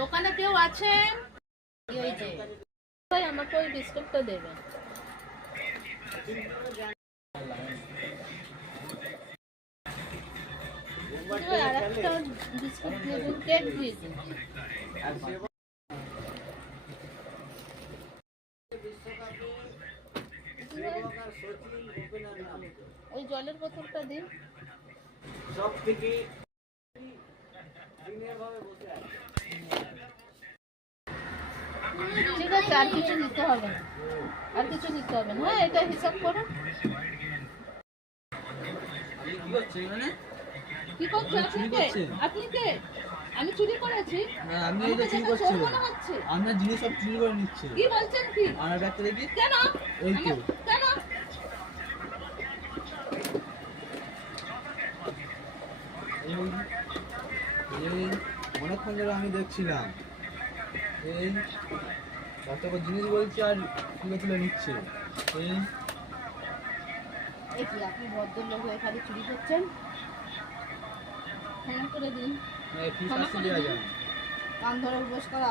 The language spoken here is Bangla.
দোকানে কেউ আছেন? কি হয়েছে? ভাই আমাকে ওই বিস্কুটটা দেবেন। আর একটা বিস্কুট দিয়ে দিন, কেক দিয়ে দিন। ওই জলের বোতলটা দিন। সব থেকে ঠিক আছে, আর কিছু দিতে হবে না, আর কিছু দিতে হবে না। হ্যাঁ, এটা হিসাব করুন। কি করছে? আপনি কে? আমি চুরি করেছি? আপনি এটা চুরি করছেন, আপনার জিনিস সব চুরি করে নিচ্ছে। কি বলছেন? কি আমার ব্যাগটা দেখি। কেন? এই তো কেন? এই অনেকক্ষণ ধরে আমি দেখছিলাম, এই একটা জিনিস বলছি আর তুলে তুলে নিচ্ছে। এই কি আপনি ভদ্রলোক হয়ে খালি চুরি করছেন? ক্ষমা করে দিন। কি শাস্তি দেওয়া যায়? কান ধরে বস করা।